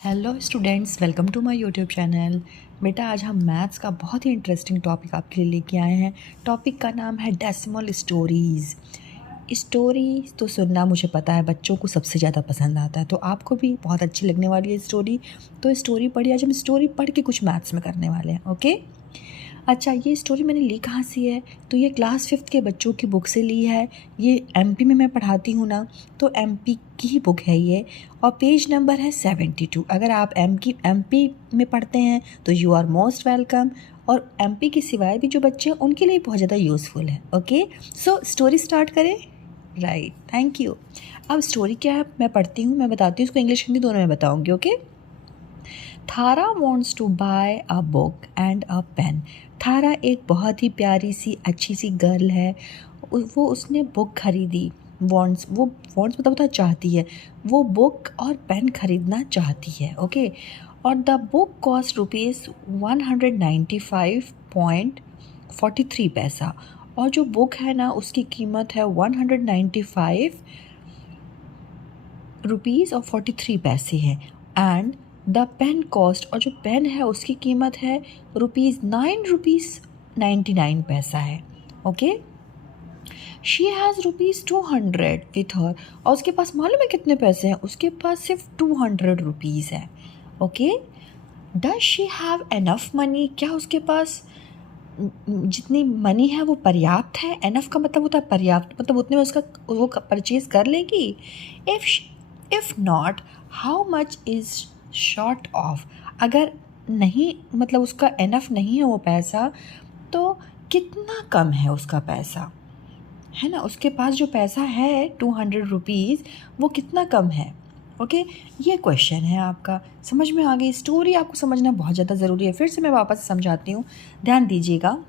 Hello students, welcome to my YouTube channel. बेटा, आज हम मैथ्स का बहुत ही इंटरेस्टिंग टॉपिक आपके लिए लेके आए हैं। टॉपिक का नाम है डेसिमल स्टोरीज़। स्टोरी तो सुनना मुझे पता है बच्चों को सबसे ज़्यादा पसंद आता है, तो आपको भी बहुत अच्छी लगने वाली है स्टोरी। तो स्टोरी पढ़िए। आज हम स्टोरी पढ़ के कुछ मैथ्स में करने वाले हैं। ओके। अच्छा, ये स्टोरी मैंने ली कहाँ से है? तो ये क्लास 5th के बच्चों की बुक से ली है। ये एमपी में मैं पढ़ाती हूँ ना, तो एमपी की ही बुक है ये। और पेज नंबर है 72। अगर आप एमपी में पढ़ते हैं तो यू आर मोस्ट वेलकम। और एमपी के सिवाय भी जो बच्चे हैं उनके लिए बहुत ज़्यादा यूज़फुल है। ओके, सो स्टोरी स्टार्ट करें। Right, thank you. अब स्टोरी क्या है मैं पढ़ती हूँ, मैं बताती हूँ। इसको इंग्लिश हिंदी दोनों में बताऊँगी। Okay. Thara wants to buy a book and a pen. Thara एक बहुत ही प्यारी सी अच्छी सी गर्ल है। वो उसने बुक खरीदी। वॉन्ट्स मतलब होता है चाहती है। वो बुक और पेन खरीदना चाहती है। ओके। और द बुक कॉस्ट ₹195.43। और जो बुक है ना उसकी कीमत है 195 रुपीज़ और 43 पैसे है। एंड द पेन कॉस्ट, और जो पेन है उसकी कीमत है ₹9.99 है। Okay. She has ₹200 with her. और उसके पास मालूम है कितने पैसे हैं? उसके पास सिर्फ 200 रुपीज़ है। Okay. Does she have enough money? क्या उसके पास जितनी मनी है वो पर्याप्त है? एनफ का मतलब होता है पर्याप्त, मतलब उतने में उसका वो परचेज कर लेगी। If if not, how much is short of? अगर नहीं, मतलब उसका एनफ नहीं है वो पैसा, तो कितना कम है उसका पैसा, है ना? उसके पास जो पैसा है 200 रुपीज़, वो कितना कम है? ओके। ये क्वेश्चन है आपका। समझ में आ गई? स्टोरी आपको समझना बहुत ज़्यादा ज़रूरी है। फिर से मैं वापस समझाती हूँ, ध्यान दीजिएगा।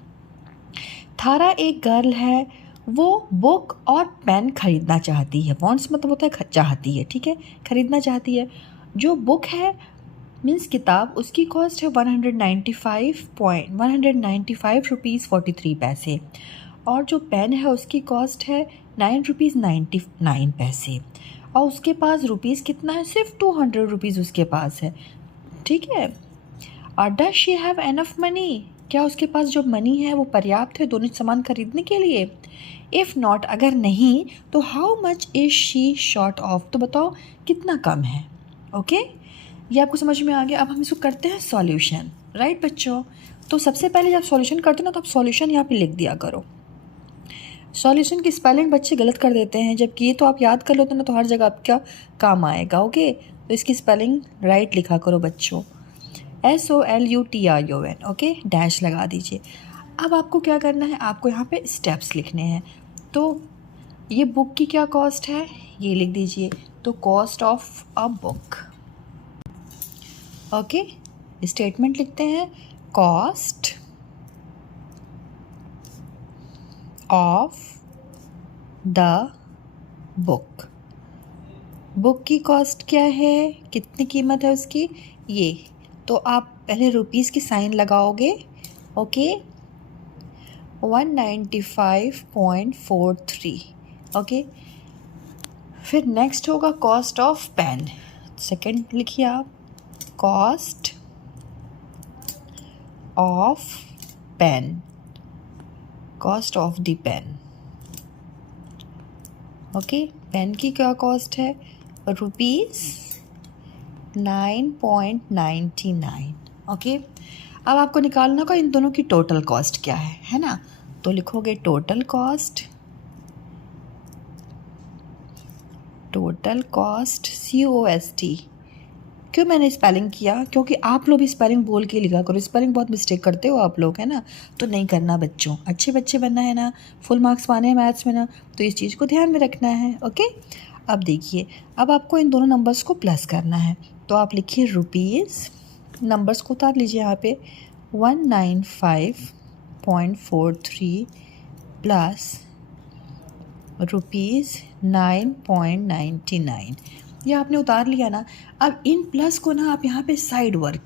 थारा एक गर्ल है। वो बुक और पेन खरीदना चाहती है। वॉन्ट्स मतलब होता है चाहती है, ठीक है, खरीदना चाहती है। जो बुक है मीन्स किताब, उसकी कॉस्ट है 195 रुपीज़ 43 पैसे। और जो पेन है उसकी कॉस्ट है 9 रुपीज़ 99 पैसे। और उसके पास रुपीज़ कितना है? सिर्फ 200 रुपीज़ उसके पास है, ठीक है। और does she have enough money? क्या उसके पास जो मनी है वो पर्याप्त है दोनों सामान खरीदने के लिए? इफ़ नॉट, अगर नहीं, तो how much is she short of? तो बताओ कितना कम है। ओके। ये आपको समझ में आ गया। अब हम इसको करते हैं सॉल्यूशन। राइट बच्चों, तो सबसे पहले जब सॉल्यूशन करते हो ना, तो आप सॉल्यूशन यहाँ पे लिख दिया करो। सॉल्यूशन की स्पेलिंग बच्चे गलत कर देते हैं, जबकि ये तो आप याद कर लेते ना, तो हर जगह आपका काम आएगा। ओके, तो इसकी स्पेलिंग राइट लिखा करो बच्चों। SOLUTION। ओके, डैश लगा दीजिए। अब आपको क्या करना है? आपको यहाँ पे स्टेप्स लिखने हैं। तो ये बुक की क्या कॉस्ट है ये लिख दीजिए। तो cost of a book. Okay, statement लिखते हैं। Cost of the book. Book की कॉस्ट क्या है? कितनी कीमत है उसकी? ये तो आप पहले रुपीज़ की साइन लगाओगे। ओके, 195.43। ओके, फिर नेक्स्ट होगा कॉस्ट ऑफ पेन। सेकंड लिखिए आप, cost of pen, cost of the pen. Okay, pen की क्या कॉस्ट है? ₹9.99। ओके, अब आपको निकालना होगा इन दोनों की टोटल कॉस्ट क्या है ना? तो लिखोगे टोटल कॉस्ट COST। क्यों मैंने स्पेलिंग किया? क्योंकि आप लोग भी स्पेलिंग बोल के लिखा करो। स्पेलिंग बहुत मिस्टेक करते हो आप लोग, है ना? तो नहीं करना बच्चों, अच्छे बच्चे बनना है ना, फुल मार्क्स पाने हैं मैथ्स में ना, तो इस चीज़ को ध्यान में रखना है। ओके। अब देखिए, अब आपको इन दोनों नंबर्स को प्लस करना है। तो आप लिखिए रुपीज़, नंबर्स को उतार लीजिए यहाँ पे, 195.43 प्लस ₹9.99। ये आपने उतार लिया ना। अब इन प्लस को ना आप यहाँ पे साइड वर्क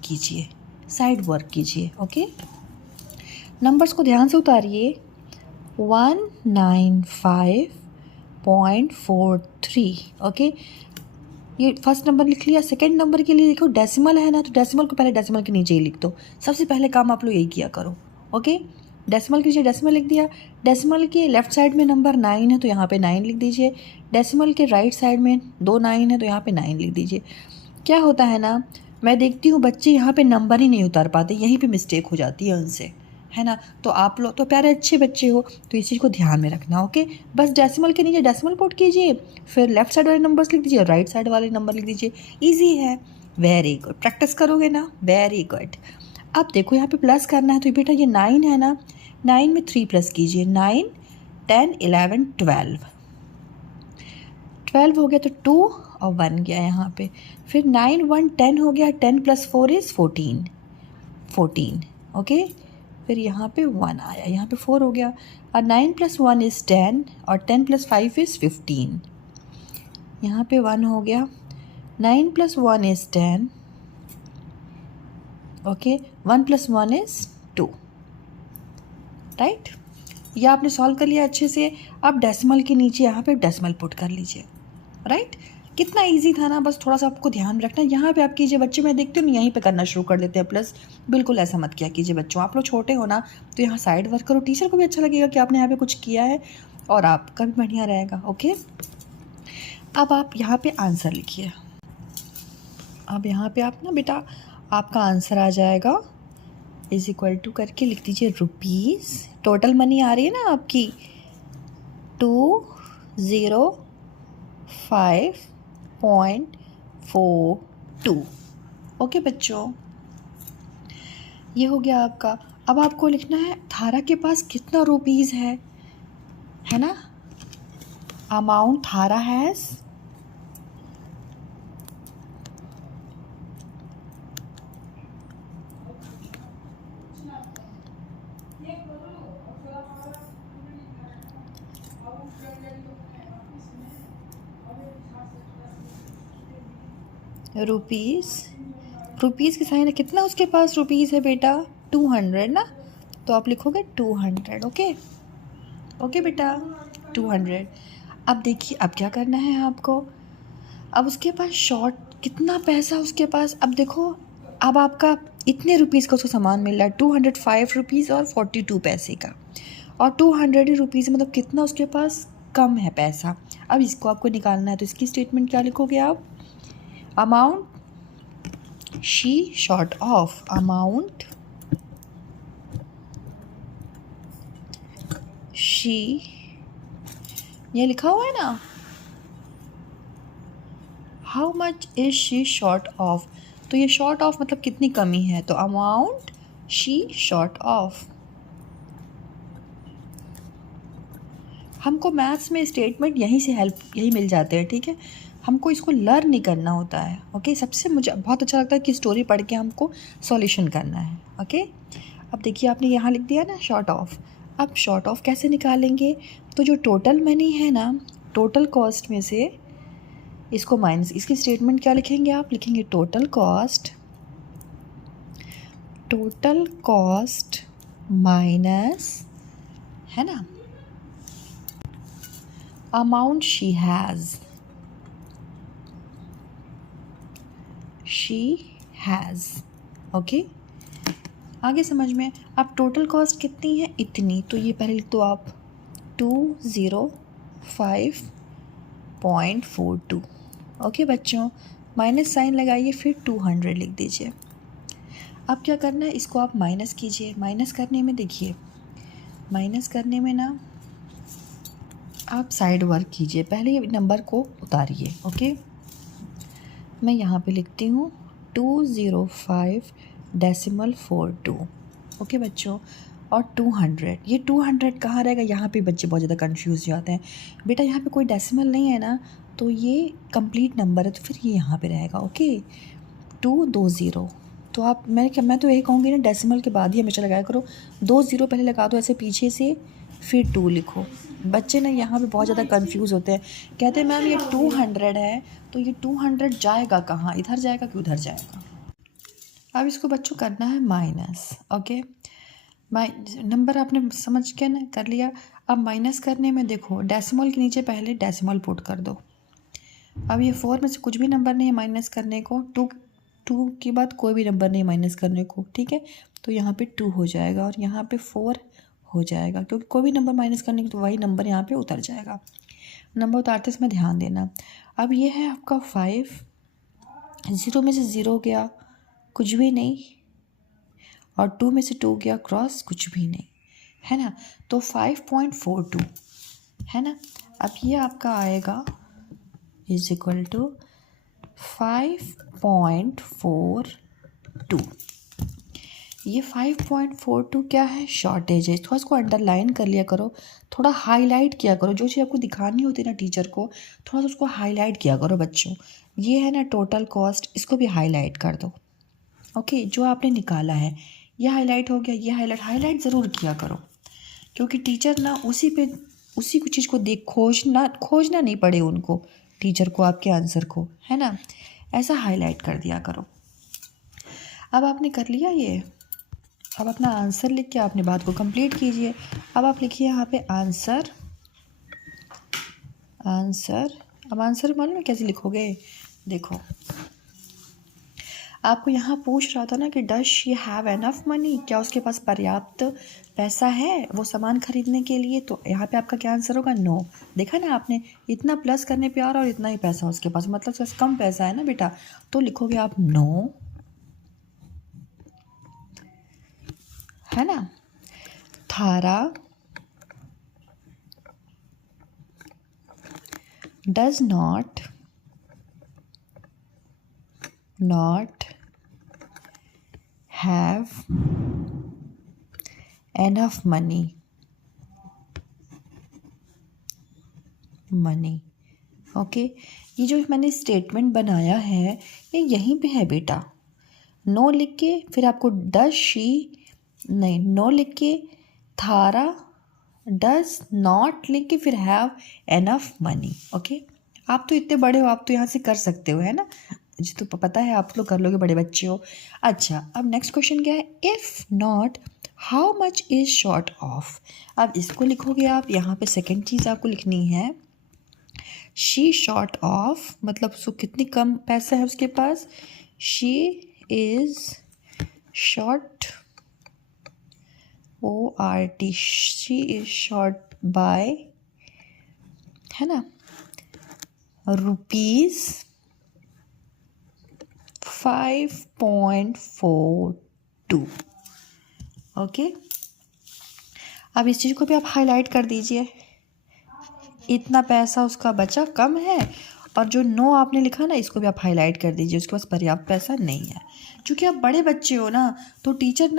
कीजिए। ओके, नंबर्स को ध्यान से उतारिए। 195.43। ओके, ये फर्स्ट नंबर लिख लिया। सेकंड नंबर के लिए देखो डेसिमल है ना, तो डेसिमल को पहले डेसिमल के नीचे ही लिख दो। सबसे पहले काम आप लोग यही किया करो। ओके, डेसिमल के नीचे डेसिमल लिख दिया। डेसिमल के लेफ्ट साइड में नंबर 9 है तो यहाँ पे 9 लिख दीजिए। डेसिमल के राइट साइड में 2 9 है तो यहाँ पे 9 लिख दीजिए। क्या होता है ना, मैं देखती हूँ बच्चे यहाँ पे नंबर ही नहीं उतार पाते, यहीं पे मिस्टेक हो जाती है उनसे, है ना। तो आप लोग तो प्यारे अच्छे बच्चे हो, तो इस चीज़ को ध्यान में रखना। ओके, बस डेसिमल के नीचे डेसिमल पुट कीजिए, फिर लेफ्ट साइड वाले नंबर्स लिख दीजिए और राइट साइड वाले नंबर लिख दीजिए। ईजी है, वेरी गुड। प्रैक्टिस करोगे ना, वेरी गुड। अब देखो यहाँ पे प्लस करना है, तो बेटा ये 9 है ना, 9 में 3 प्लस कीजिए। 9 10 11 12 12 हो गया तो 2 और 1 गया यहाँ पे। फिर 9 1 10 हो गया, 10 + 4 = 14। ओके, फिर यहाँ पे 1 आया, यहाँ पे 4 हो गया। और 9 + 1 = 10 और 10 + 5 = 15। यहाँ पे 1 हो गया। 9 + 1 = 10। ओके, 1 + 1 = 2। राइट, यह आपने सॉल्व कर लिया अच्छे से। अब डेसिमल के नीचे यहाँ पे डेसिमल पुट कर लीजिए। राइट, कितना इजी था ना, बस थोड़ा सा आपको ध्यान रखना। यहाँ पे आप कीजिए, बच्चे मैं देखती हूँ यहीं पे करना शुरू कर देते हैं प्लस। बिल्कुल ऐसा मत किया कीजिए बच्चों, आप लोग छोटे हो ना, तो यहाँ साइड वर्क करो, टीचर को भी अच्छा लगेगा कि आपने यहाँ पे कुछ किया है और आपका भी बढ़िया रहेगा। ओके, अब आप यहाँ पे आंसर लिखिए। अब यहाँ पे आप ना बेटा आपका आंसर आ जाएगा = करके लिख दीजिए रुपीज़। टोटल मनी आ रही है ना आपकी 205.42। ओके बच्चों, ये हो गया आपका। अब आपको लिखना है थारा के पास कितना रुपीज़ है ना। अमाउंट थारा हैज़ रुपीज़ के साइन है, कितना उसके पास रुपीज़ है बेटा 200 ना, तो आप लिखोगे 200। ओके बेटा 200। अब देखिए अब क्या करना है आपको, अब उसके पास शॉर्ट कितना पैसा उसके पास, अब देखो अब आपका इतने रुपीज़ का उसको सामान मिल रहा है 205 रुपीज़ और 42 पैसे का, और 200 रुपीज़ मतलब कितना उसके पास कम है पैसा। अब इसको आपको निकालना है, तो इसकी स्टेटमेंट क्या लिखोगे आप, amount she short of, amount she, ये लिखा हुआ है ना, how much is she short of, तो ये short of मतलब कितनी कमी है, तो amount she short of। हमको मैथ्स में स्टेटमेंट यहीं से यही मिल जाते हैं, ठीक है। हमको इसको लर्न नहीं करना होता है। ओके, सबसे मुझे बहुत अच्छा लगता है कि स्टोरी पढ़ के हमको सॉल्यूशन करना है। ओके, अब देखिए आपने यहाँ लिख दिया ना शॉर्ट ऑफ। अब शॉर्ट ऑफ कैसे निकालेंगे, तो जो टोटल मनी है ना, टोटल कॉस्ट में से इसको माइनस, इसकी स्टेटमेंट क्या लिखेंगे आप, लिखेंगे टोटल कॉस्ट माइनस, है ना, अमाउंट शी हैज़। ओके, आगे समझ में। अब टोटल कॉस्ट कितनी है, इतनी, तो ये पहले लिख दो आप 205.42। ओके बच्चों, माइनस साइन लगाइए, फिर 200 लिख दीजिए। अब क्या करना है, इसको आप माइनस कीजिए। माइनस करने में देखिए, माइनस करने में ना आप साइड वर्क कीजिए, पहले ये नंबर को उतारिए। ओके, मैं यहाँ पे लिखती हूँ 205.42। ओके बच्चों, और 200, ये 200 कहाँ रहेगा, यहाँ पे बच्चे बहुत ज़्यादा कंफ्यूज हो जाते हैं। बेटा यहाँ पे कोई डेसिमल नहीं है ना, तो ये कंप्लीट नंबर है, तो फिर ये यहाँ पे रहेगा। ओके, 220, तो आप मैं तो यही कहूँगी ना, डेसिमल के बाद ही हमेशा लगाया करो। 20 पहले लगा दो ऐसे पीछे से, फिर 2 लिखो। बच्चे ना यहाँ पे बहुत ज़्यादा कंफ्यूज होते हैं, कहते हैं मैम ये 200 है, तो ये 200 जाएगा कहाँ, इधर जाएगा कि उधर जाएगा। अब इसको बच्चों करना है माइनस। ओके, नंबर आपने समझ के ना कर लिया। अब माइनस करने में देखो, डेसिमल के नीचे पहले डेसिमल पुट कर दो। अब ये 4 में से कुछ भी नंबर नहीं है माइनस करने को, 2 के बाद कोई भी नंबर नहीं माइनस करने को, ठीक है। तो यहाँ पे 2 हो जाएगा और यहाँ पे 4 हो जाएगा, क्योंकि कोई भी नंबर माइनस करने की तो वही नंबर यहाँ पे उतर जाएगा। नंबर उतारते इसमें ध्यान देना। अब ये है आपका 5, 0 में से 0 गया, कुछ भी नहीं, और 2 में से 2 गया क्रॉस, कुछ भी नहीं, है ना। तो 5.42 है ना। अब ये आपका आएगा इज इक्वल टू 5.42। ये 5.42 क्या है, शॉर्टेज है। थोड़ा इसको अंडरलाइन कर लिया करो, थोड़ा हाईलाइट किया करो, जो चीज़ आपको दिखानी होती है ना टीचर को, थोड़ा सा उसको हाईलाइट किया करो बच्चों। ये है ना टोटल कॉस्ट, इसको भी हाईलाइट कर दो। ओके, जो आपने निकाला है ये हाईलाइट हो गया, ये हाईलाइट ज़रूर किया करो, क्योंकि टीचर ना उसी को चीज़ को देख खोजना नहीं पड़े उनको, टीचर को आपके आंसर को, है ना। ऐसा हाईलाइट कर दिया करो। अब आपने कर लिया ये, अब अपना आंसर लिख के आपने बात को कंप्लीट कीजिए। अब आप लिखिए यहाँ पे आंसर। अब आंसर मालूम है कैसे लिखोगे, देखो आपको यहाँ पूछ रहा था ना कि does she have enough money, क्या उसके पास पर्याप्त पैसा है वो सामान खरीदने के लिए। तो यहाँ पे आपका क्या आंसर होगा, नो। देखा ना आपने, इतना प्लस करने पे आ रहा और इतना ही पैसा उसके पास, मतलब उसके पास कम पैसा है ना बेटा, तो लिखोगे आप नो, है ना। थारा does not have enough money। Okay, ये जो मैंने स्टेटमेंट बनाया है ये यहीं पे है बेटा। नो लिख के फिर आपको डज शी नहीं, नो लिख के थारा डज नॉट लिख के फिर हैव एनफ मनी। ओके, आप तो इतने बड़े हो, आप तो यहाँ से कर सकते हो, है ना। जी, तो पता है आप लोग कर लोगे, बड़े बच्चे हो। अच्छा, अब नेक्स्ट क्वेश्चन क्या है, if not how much is short of. अब इसको लिखोगे आप, यहाँ पे सेकेंड चीज़ आपको लिखनी है, शी शॉर्ट ऑफ, मतलब उसको कितनी कम पैसा है उसके पास। She is short, ORT, she is short by, है ना, रुपीज़ 5.42। ओके, अब इस चीज़ को भी आप हाईलाइट कर दीजिए, इतना पैसा उसका बचा, कम है। और जो नो आपने लिखा ना, इसको भी आप हाईलाइट कर दीजिए, उसके पास पर्याप्त पैसा नहीं है। क्योंकि आप बड़े बच्चे हो ना, तो टीचर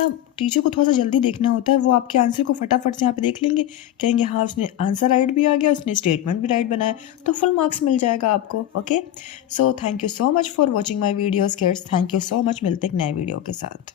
को थोड़ा सा जल्दी देखना होता है, वो आपके आंसर को फटाफट से यहाँ पे देख लेंगे, कहेंगे हाँ उसने आंसर राइट भी आ गया, उसने स्टेटमेंट भी राइट बनाया, तो फुल मार्क्स मिल जाएगा आपको। Okay, so thank you so much for watching my videos kids, thank you so much. मिलते एक नए वीडियो के साथ।